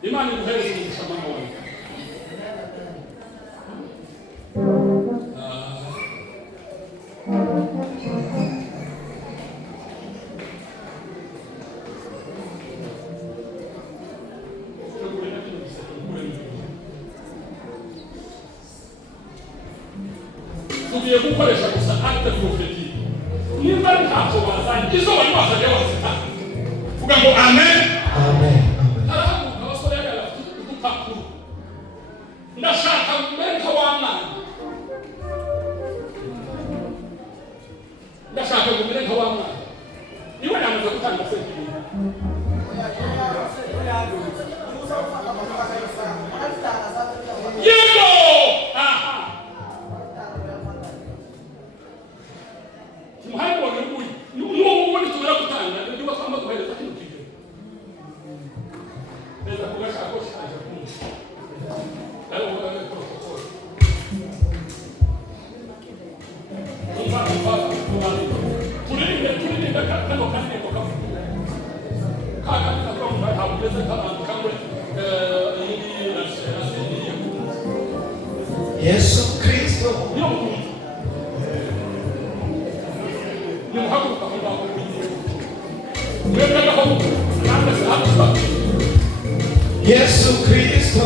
Imana iguhereze umugisha mama wawe tugiye gukoresha gusa acte prophétique niba ntacyo wazanye izo bari bazanye wazita vuga ngo amen amen ndashaka kumenya wamwana niwe yamaze gutanga senti yego aha tumuhaye ubona ubuye n'uwo ubundi tubura gutanga niba twamba guhereza kino kigo neza kugashaka ko shaje kumwe Yesu Kristo Yesu Kristo